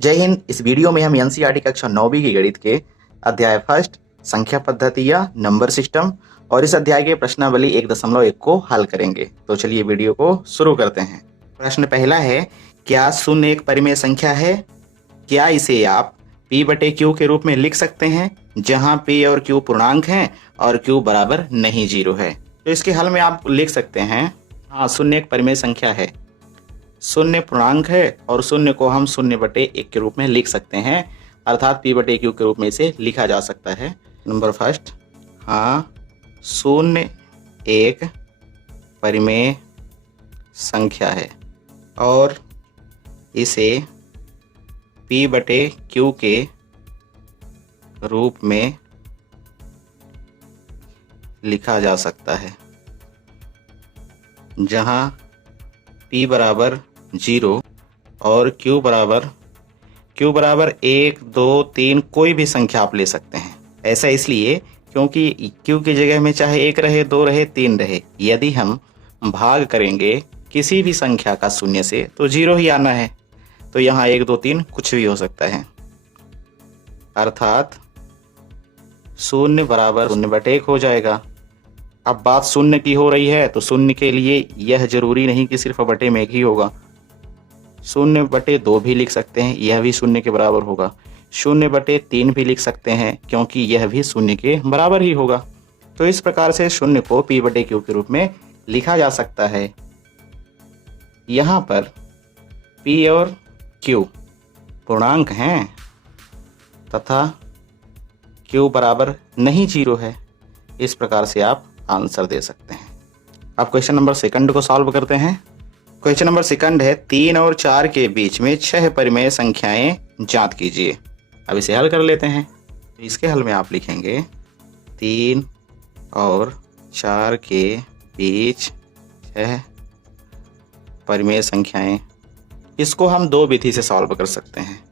जय हिंद। इस वीडियो में हम एनसीईआरटी कक्षा 9वीं की गणित के अध्याय फर्स्ट संख्या पद्धति या नंबर सिस्टम और इस अध्याय के प्रश्नावली 1.1 को हल करेंगे। तो चलिए वीडियो को शुरू करते हैं। प्रश्न पहला है, क्या शून्य एक परिमेय संख्या है? क्या इसे आप p/q के रूप में लिख सकते हैं, जहां p और q पूर्णांक हैं और q बराबर नहीं 0 है? तो इसके हल में आप लिख सकते हैं, हाँ, शून्य एक परिमेय संख्या है, शून्य पूर्णांक है और शून्य को हम 0/1 के रूप में लिख सकते हैं, अर्थात p/q के रूप में इसे लिखा जा सकता है। नंबर फर्स्ट, हाँ, शून्य एक परिमेय संख्या है और इसे p/q के रूप में लिखा जा सकता है, जहां p बराबर 0 और q बराबर 1, 2, 3 कोई भी संख्या आप ले सकते हैं। ऐसा इसलिए क्योंकि q की जगह में चाहे 1 रहे, 2 रहे, 3 रहे, यदि हम भाग करेंगे किसी भी संख्या का शून्य से तो 0 ही आना है। तो यहाँ 1, 2, 3 कुछ भी हो सकता है, अर्थात शून्य बराबर 0/1 हो जाएगा। अब बात शून्य की हो रही है तो शून्य के लिए यह जरूरी नहीं कि सिर्फ बटे में ही होगा, 0/2 भी लिख सकते हैं, यह भी शून्य के बराबर होगा। 0/3 भी लिख सकते हैं क्योंकि यह भी शून्य के बराबर ही होगा। तो इस प्रकार से शून्य को p/q के रूप में लिखा जा सकता है। यहाँ पर p और q पूर्णांक हैं तथा q बराबर नहीं 0 है। इस प्रकार से आप आंसर दे सकते हैं। अब क्वेश्चन नंबर सेकंड को सॉल्व करते हैं। क्वेश्चन नंबर सेकंड है, 3 और 4 के बीच में 6 परिमेय संख्याएं ज्ञात कीजिए। अब इसे हल कर लेते हैं। इसके हल में आप लिखेंगे 3 और 4 के बीच 6 परिमेय संख्याएं। इसको हम दो विधि से सॉल्व कर सकते हैं।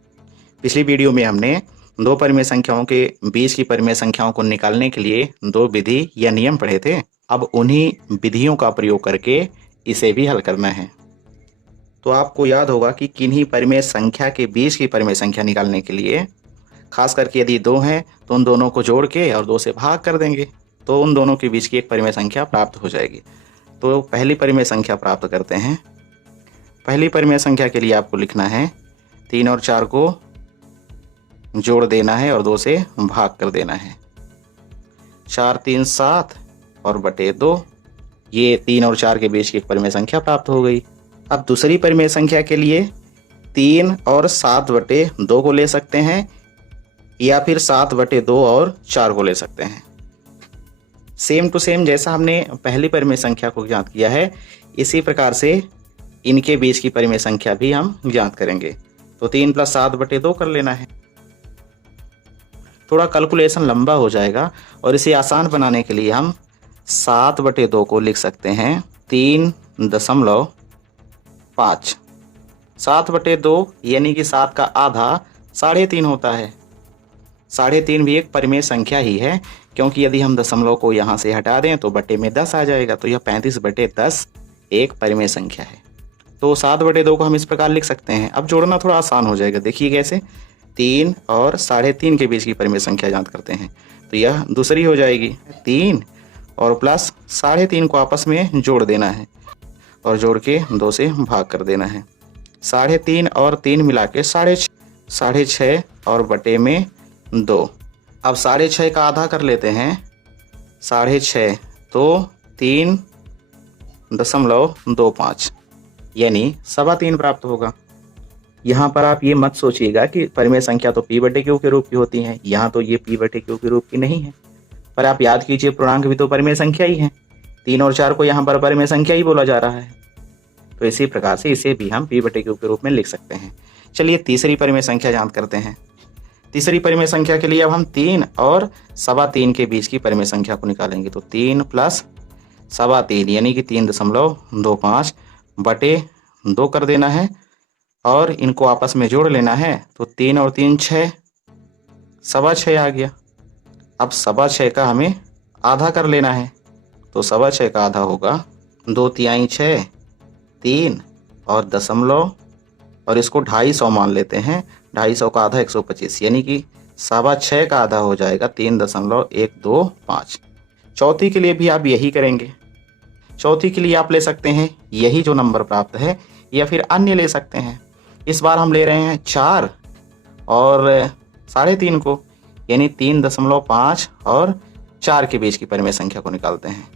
पिछली वीडियो में हमने दो परिमेय संख्याओं के बीच की परिमेय संख्याओं को निकालने के लिए दो विधि या नियम पढ़े थे। अब उन्हीं विधियों का प्रयोग करके इसे भी हल करना है। तो आपको याद होगा कि किन्हीं परिमेय संख्या के बीच की परिमेय संख्या निकालने के लिए, खास करके यदि 2 हैं तो उन दोनों को जोड़ के और 2 से भाग कर देंगे तो उन दोनों के बीच की एक परिमेय संख्या प्राप्त हो जाएगी। तो पहली परिमेय संख्या प्राप्त करते हैं। पहली परिमेय संख्या के लिए आपको लिखना है 3 और 4 को जोड़ देना है और 2 से भाग कर देना है। 4, 3, 7 और बटे 2, ये 3 और 4 के बीच की एक परिमेय संख्या प्राप्त हो गई। अब दूसरी परिमेय संख्या के लिए 3 और 7/2 को ले सकते हैं या फिर 7/2 और 4 को ले सकते हैं। सेम टू सेम जैसा हमने पहली परिमेय संख्या को ज्ञात किया है, इसी प्रकार से इनके बीच की परिमेय संख्या भी हम ज्ञात करेंगे। तो 3 + 7/2 कर लेना है। थोड़ा कैलकुलेशन लंबा हो जाएगा और इसे आसान बनाने के लिए हम 7/2 को लिख सकते हैं 3.5। 7/2 यानी कि 7 का आधा 3.5 होता है। 3.5 भी एक परिमेय संख्या ही है, क्योंकि यदि हम दशमलव को यहाँ से हटा दें तो बटे में 10 आ जाएगा। तो यह 35/10 एक परिमेय संख्या है। तो 7/2 को हम इस प्रकार लिख सकते हैं। अब जोड़ना थोड़ा आसान हो जाएगा। देखिए कैसे, 3 और 3.5 के बीच की परिमेय संख्या ज्ञात करते हैं तो यह दूसरी हो जाएगी। 3 और प्लस 3.5 को आपस में जोड़ देना है और जोड़ के 2 से भाग कर देना है। 3.5 और 3 मिला के 6.5 और बटे में 2। अब 6.5 का आधा कर लेते हैं। 6.5 तो 3.25 यानी 3.25 प्राप्त होगा। यहाँ पर आप ये मत सोचिएगा कि परिमेय संख्या तो p/q के रूप की होती है, यहाँ तो ये p/q के रूप की नहीं है। पर आप याद कीजिए, पूर्णांक भी तो परिमेय संख्या ही है। 3 और 4 को यहाँ पर परिमेय संख्या ही बोला जा रहा है। तो इसी प्रकार से इसे भी हम p/q के रूप में लिख सकते हैं। चलिए तीसरी परिमेय संख्या ज्ञात करते हैं। तीसरी परिमेय संख्या के लिए अब हम 3 और 3.25 के बीच की परिमेय संख्या को निकालेंगे। तो 3 + 3.25 यानी कि 3.25 बटे 2 कर देना है और इनको आपस में जोड़ लेना है। तो 3 और 3 6, 6.25 आ गया। अब 6.25 का हमें आधा कर लेना है। तो 6.25 का आधा होगा 2 तिहाई 6, 3 और 0.5 और इसको 250 मान लेते हैं। 250 का आधा 125, यानी कि 6.25 का आधा हो जाएगा 3.125। चौथी के लिए भी आप यही करेंगे। चौथी के लिए आप ले सकते हैं यही जो नंबर प्राप्त है, या फिर अन्य ले सकते हैं। इस बार हम ले रहे हैं 4 और 3.5 को, यानी 3.5 और 4 के बीच की परिमेय संख्या को निकालते हैं।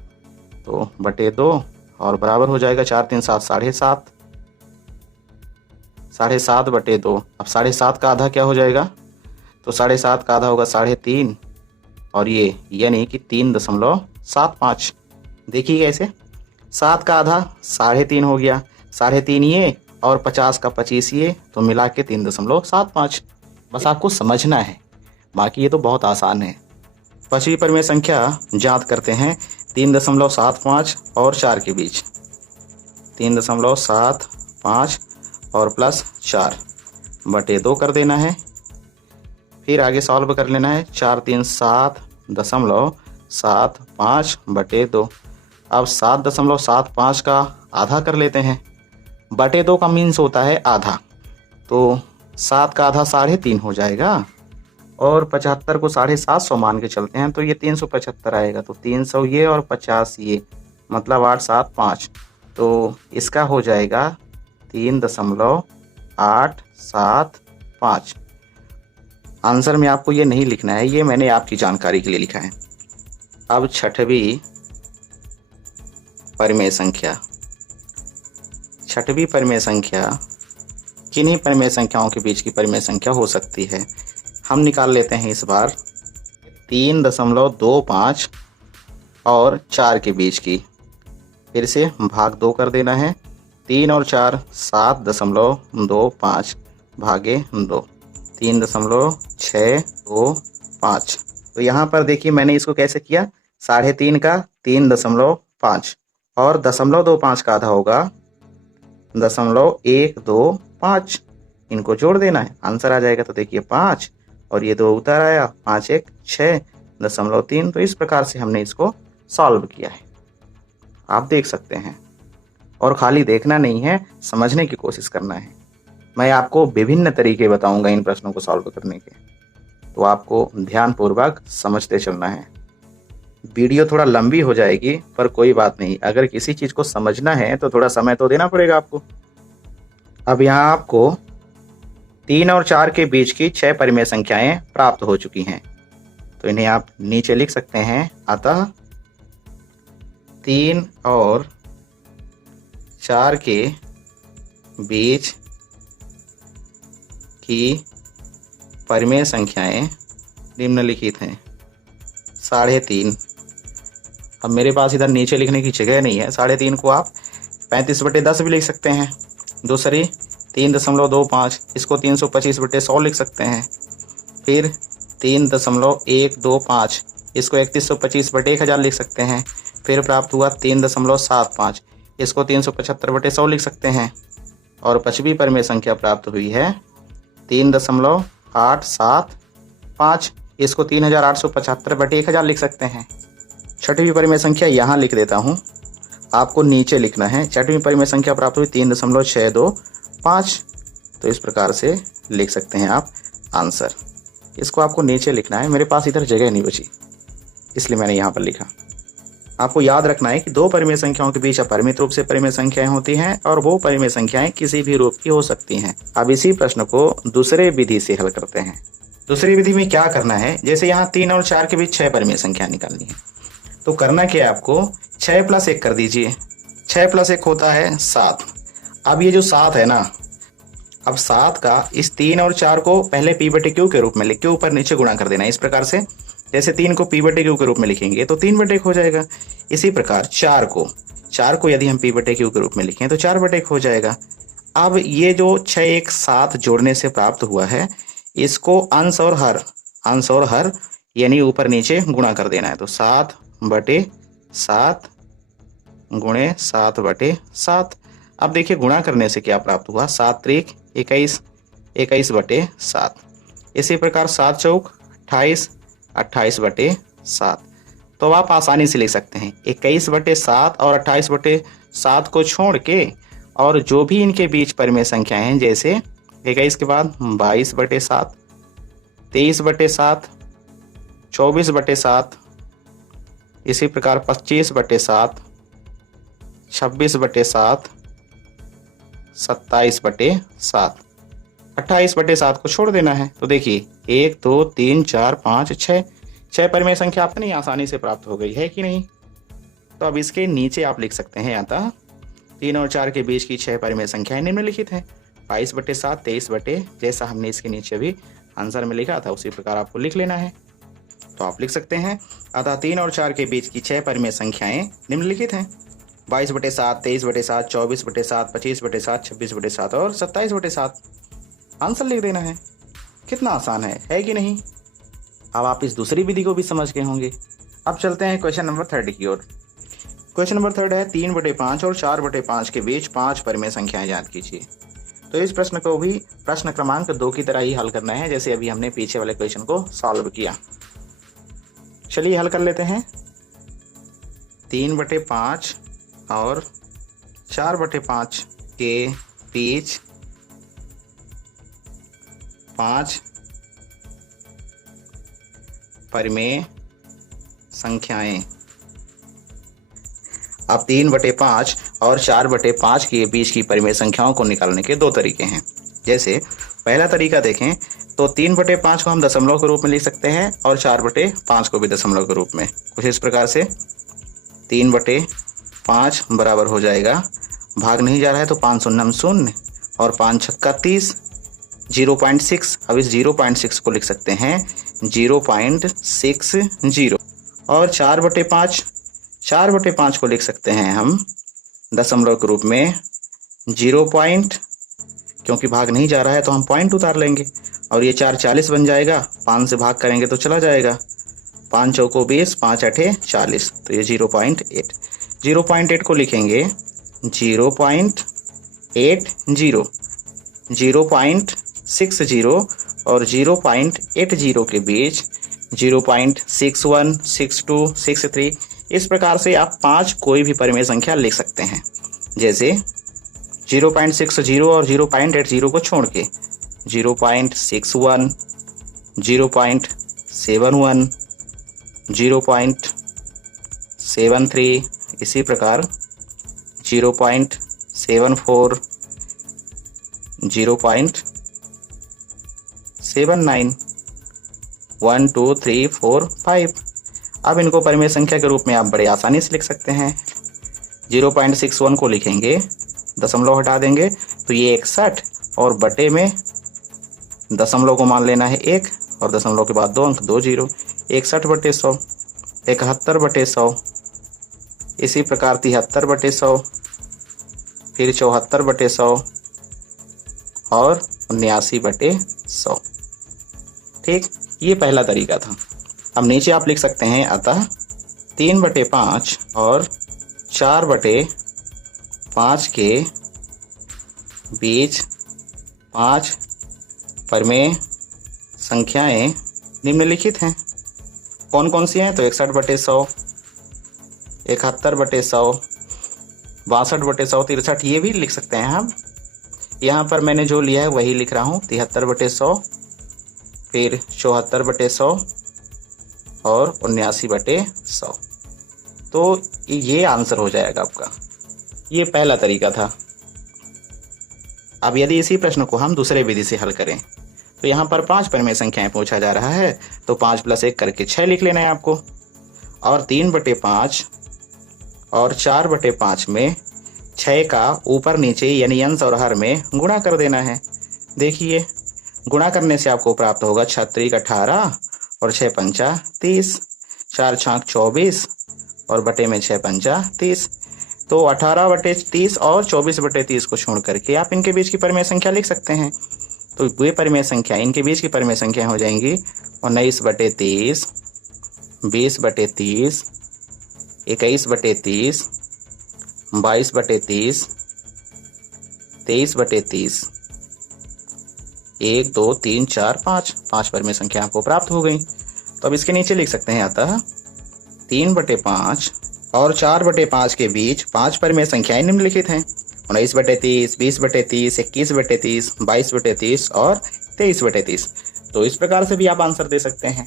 तो बटे 2 और बराबर हो जाएगा 4 3 7 7.5। 7.5 बटे 2। अब 7.5 का आधा क्या हो जाएगा? तो 7.5 का आधा होगा 3.5 और ये यानी कि 3.75। देखिए कैसे 7 का आधा 3.5 हो गया, 3.5 ये और 50 का 25 ये, तो मिला के 3.75। बस आपको समझना है, बाकी ये तो बहुत आसान है। पांचवी परिमेय संख्या ज्ञात करते हैं 3.75 और 4 के बीच। 3.75 और प्लस 4 बटे 2 कर देना है। फिर आगे सॉल्व कर लेना है। 4 3 7.75 बटे 2। अब 7.75 का आधा कर लेते हैं। बटे 2 का मीन्स होता है आधा, तो 7 का आधा 3.5 हो जाएगा और 75 को 750 मान के चलते हैं तो ये 375 आएगा। तो 300 ये और 50 ये, मतलब 875। तो इसका हो जाएगा 3.875। आंसर में आपको ये नहीं लिखना है, ये मैंने आपकी जानकारी के लिए लिखा है। अब छठवीं परिमेय संख्या। छठवीं परिमेय संख्या किन्हीं परिमेय संख्याओं के बीच की परिमेय संख्या हो सकती है। हम निकाल लेते हैं इस बार 3.25 और 4 के बीच की। फिर से भाग 2 कर देना है। 3 और 4 7.25 भागे 2, 3.625। तो यहाँ पर देखिए मैंने इसको कैसे किया, 3.5 का 3.5 और 0.25 का आधा होगा 0.125। इनको जोड़ देना है, आंसर आ जाएगा। तो देखिए 5 और ये 2 उतर आया, 5 1 6.3। तो इस प्रकार से हमने इसको सॉल्व किया है, आप देख सकते हैं। और खाली देखना नहीं है, समझने की कोशिश करना है। मैं आपको विभिन्न तरीके बताऊंगा इन प्रश्नों को सॉल्व करने के, तो आपको ध्यानपूर्वक समझते चलना है। वीडियो थोड़ा लंबी हो जाएगी पर कोई बात नहीं, अगर किसी चीज़ को समझना है तो थोड़ा समय तो देना पड़ेगा आपको। अब यहाँ आपको 3 और 4 के बीच की 6 परिमेय संख्याएं प्राप्त हो चुकी हैं, तो इन्हें आप नीचे लिख सकते हैं। अतः 3 और 4 के बीच की परिमेय संख्याएं निम्नलिखित हैं। 3.5। अब मेरे पास इधर नीचे लिखने की जगह नहीं है। 3.5 को आप 35/10 भी लिख सकते हैं। दूसरी 3.25, इसको 325/100 लिख सकते हैं। फिर 3.125, इसको 3125/1000 लिख सकते हैं। फिर प्राप्त हुआ 3.75, इसको 375/100 लिख सकते हैं। और पांचवी परिमेय संख्या प्राप्त हुई है 3.875, इसको 3875/1000 लिख सकते हैं। छठवीं परिमेय संख्या यहाँ लिख देता हूँ, आपको नीचे लिखना है। छठवीं परिमेय संख्या प्राप्त हुई 3.625। तो इस प्रकार से लिख सकते हैं आप आंसर। इसको आपको नीचे लिखना है, मेरे पास इधर जगह नहीं बची इसलिए मैंने यहाँ पर लिखा। आपको याद रखना है कि 2 परिमेय संख्याओं के बीच अपरिमित रूप से परिमेय संख्याएं होती हैं और वो परिमेय संख्याएं किसी भी रूप की हो सकती हैं। अब इसी प्रश्न को दूसरे विधि से हल करते हैं। दूसरी विधि में क्या करना है, जैसे यहाँ 3 और 4 के बीच 6 परिमेय संख्या निकालनी है, तो करना क्या है आपको, 6 + 1 कर दीजिए। 6 + 1 होता है 7। अब ये जो 7 है ना, अब 7 का इस 3 और 4 को पहले p/q के रूप में लिख के ऊपर नीचे गुणा कर देना। इस प्रकार से जैसे 3 को p/q के रूप में लिखेंगे तो 3/1 हो जाएगा। इसी प्रकार 4 को यदि हम p/q के रूप में लिखें तो 4/1 हो जाएगा। अब ये जो 6 1 7 जोड़ने से प्राप्त हुआ है, इसको अंश और हर यानी ऊपर नीचे गुणा कर देना है। तो 7/7 गुणे 7/7। अब देखिए गुणा करने से क्या प्राप्त हुआ, 7 3 21, 21/7। इसी प्रकार 7 चौक 28, 28/7। तो आप आसानी से लिख सकते हैं 21/7 और 28/7 को छोड़ के और जो भी इनके बीच परिमेय संख्याएं हैं, जैसे 21 के बाद 22/7, 23/7, 24/7, इसी प्रकार 25/7, 26/7, 27/7, 28/7 को छोड़ देना है। तो देखिए 1 2 3 4 5 6 परिमेय संख्या अपनी आसानी से प्राप्त हो गई है कि नहीं। तो अब इसके नीचे आप लिख सकते हैं, अतः 3 और 4 के बीच की 6 परिमेय संख्याएं निम्नलिखित हैं। 22/7, 23 जैसा हमने इसके नीचे अभी आंसर में लिखा था उसी प्रकार आपको लिख लेना है। तो आप लिख सकते हैं, अतः 3 और 4 के बीच की 6 परिमेय संख्याएं निम्नलिखित हैं। 22/7, 23/7, 24/7, 25/7, 26/7 और 27/7। आंसर लिख देना है। कितना आसान है कि नहीं। अब आप इस दूसरी विधि को भी समझ गए होंगे। अब चलते हैं क्वेश्चन नंबर 3 की ओर। क्वेश्चन नंबर 3 है 3/5 और 4/5 के बीच 5 परिमेय संख्याएं ज्ञात कीजिए। तो इस प्रश्न को भी प्रश्न क्रमांक 2 की तरह ही हल करना है, जैसे अभी हमने पीछे वाले क्वेश्चन को सॉल्व किया। चलिए हल कर लेते हैं। 3/5 और 4/5 के बीच 5 परिमेय संख्याएं। अब 3/5 और 4/5 के बीच की परिमेय संख्याओं को निकालने के 2 तरीके हैं। जैसे पहला तरीका देखें तो 3/5 को हम दशमलव के रूप में लिख सकते हैं और 4/5 को भी दशमलव के रूप में। कुछ इस प्रकार से 3/5 बराबर हो जाएगा, भाग नहीं जा रहा है तो 5 शून्य 0 और 5 छक्का 30, 0.6। अब इस 0.6 को लिख सकते हैं 0.60 और 4/5 को लिख सकते हैं हम दशमलव के रूप में 0 पॉइंट, क्योंकि भाग नहीं जा रहा है तो हम पॉइंट उतार लेंगे और ये 4 40 बन जाएगा। 5 से भाग करेंगे तो चला जाएगा, 5 चौको 20, 5 8 40, तो ये 0.8। 0.8 को लिखेंगे 0.80, 0.60 और 0.80 के बीच 0.61, 62, 63। इस प्रकार से आप 5 कोई भी परिमेय संख्या लिख सकते हैं। जैसे 0.60 और 0.80 को छोड़ के 0.61, 0.71, 0.73, इसी प्रकार 0.74, 0.79, 1 2 3 4 5। अब इनको परिमेय संख्या के रूप में आप बड़े आसानी से लिख सकते हैं। 0.61 को लिखेंगे, दशमलव हटा देंगे तो ये 61 और बटे में दशमलव को मान लेना है 1 और दशमलव के बाद 2 अंक 2 0। 61/100, 71/100, इसी प्रकार 73/100, फिर 74/100 और 79/100। ठीक, ये पहला तरीका था। अब नीचे आप लिख सकते हैं, अतः 3/5 और 4/5 के बीच 5 परिमेय संख्याएं निम्नलिखित हैं। कौन कौन सी हैं? तो 61/100, 71/100, 62/100, 63, ये भी लिख सकते हैं हम। यहाँ पर मैंने जो लिया है वही लिख रहा हूँ, 73/100, फिर 74/100 और 79/100। तो ये आंसर हो जाएगा आपका। ये पहला तरीका था। अब यदि इसी प्रश्न को हम दूसरे विधि से हल करें तो यहाँ पर 5 परिमेय संख्याएं पूछा जा रहा है, तो 5 + 1 करके 6 लिख लेना है आपको। और 3/5 और 4/5 में 6 का ऊपर नीचे यानी अंश और हर में गुणा कर देना है। देखिए गुणा करने से आपको प्राप्त होगा 6 × 18 और 6 × 5 = 30, 4 × 6 = 24 और बटे में 6 × 5 = 30। तो 18/30 और 24/30 को छोड़ करके आप इनके बीच की परिमेय संख्या लिख सकते हैं। तो वे परिमेय संख्या, इनके बीच की परिमेय संख्या हो जाएंगी 19/30, 20/30, 21/30, 22/30, 23/30, 1 2 3 4 5 5 परिमेय संख्या आपको प्राप्त हो गई। तो अब इसके नीचे लिख सकते हैं, अतः 3/5 और 4/5 के बीच 5 परिमेय संख्याएं निम्नलिखित हैं। 19/30, 20/30, 21/30, 22/30 और 23/30। तो इस प्रकार से भी आप आंसर दे सकते हैं।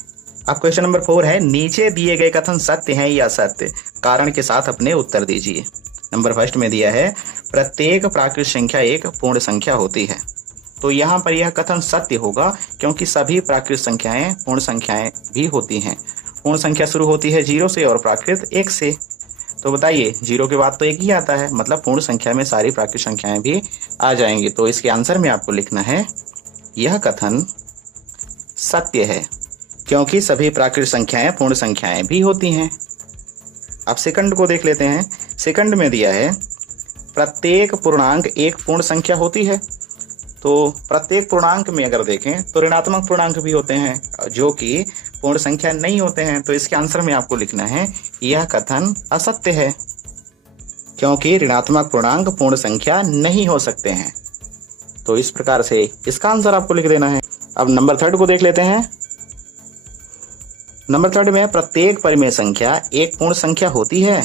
अब क्वेश्चन नंबर 4 है, नीचे दिए गए कथन सत्य हैं या असत्य, कारण के साथ अपने उत्तर दीजिए। नंबर फर्स्ट में दिया है, प्रत्येक प्राकृत संख्या एक पूर्ण संख्या होती है। तो यहाँ पर यह कथन सत्य होगा, क्योंकि सभी प्राकृत संख्याएं पूर्ण संख्याएं भी होती हैं। पूर्ण संख्या शुरू होती है 0 से और प्राकृत 1 से। तो बताइए, 0 के बाद तो 1 ही आता है, मतलब पूर्ण संख्या में सारी प्राकृत संख्याएं भी आ जाएंगी। तो इसके आंसर में आपको लिखना है, यह कथन सत्य है, क्योंकि सभी प्राकृत संख्याएं पूर्ण संख्याएं भी होती हैं। अब सेकंड को देख लेते हैं। सेकंड में दिया है, प्रत्येक पूर्णांक एक पूर्ण संख्या होती है। तो प्रत्येक पूर्णांक में अगर देखें तो ऋणात्मक पूर्णांक भी होते हैं जो कि पूर्ण संख्या नहीं होते हैं। तो इसके आंसर में आपको लिखना है, यह कथन असत्य है, क्योंकि ऋणात्मक पूर्णांक पूर्ण संख्या नहीं हो सकते हैं। तो इस प्रकार से इसका आंसर आपको लिख देना है। अब नंबर थर्ड को देख लेते हैं। नंबर थर्ड में, प्रत्येक परिमेय संख्या एक पूर्ण संख्या होती है।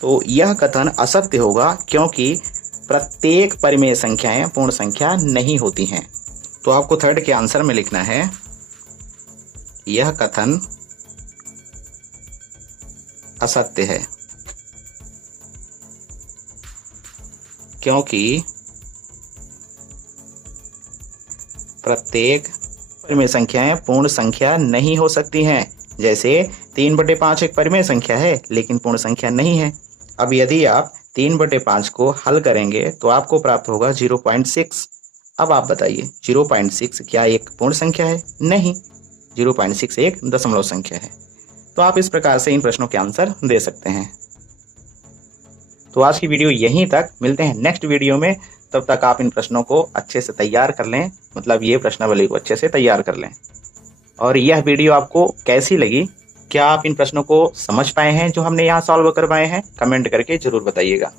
तो यह कथन असत्य होगा, क्योंकि प्रत्येक परिमेय संख्याएं पूर्ण संख्या नहीं होती हैं। तो आपको थर्ड के आंसर में लिखना है, यह कथन असत्य है, क्योंकि प्रत्येक परिमेय संख्याएं पूर्ण संख्या नहीं हो सकती हैं। जैसे 3/5 एक परिमेय संख्या है, लेकिन पूर्ण संख्या नहीं है। अब यदि आप 3/5 को हल करेंगे तो आपको प्राप्त होगा 0.6। अब आप बताइए, 0.6 क्या एक पूर्ण संख्या है? नहीं, 0.6 एक दशमलव संख्या है। तो आप इस प्रकार से इन प्रश्नों के आंसर दे सकते हैं। तो आज की वीडियो यहीं तक, मिलते हैं नेक्स्ट वीडियो में। तब तक आप इन प्रश्नों को अच्छे से तैयार कर लें, मतलब ये प्रश्नावली को अच्छे से तैयार कर लें। और यह वीडियो आपको कैसी लगी? क्या आप इन प्रश्नों को समझ पाए हैं जो हमने यहाँ सॉल्व करवाए हैं? कमेंट करके जरूर बताइएगा।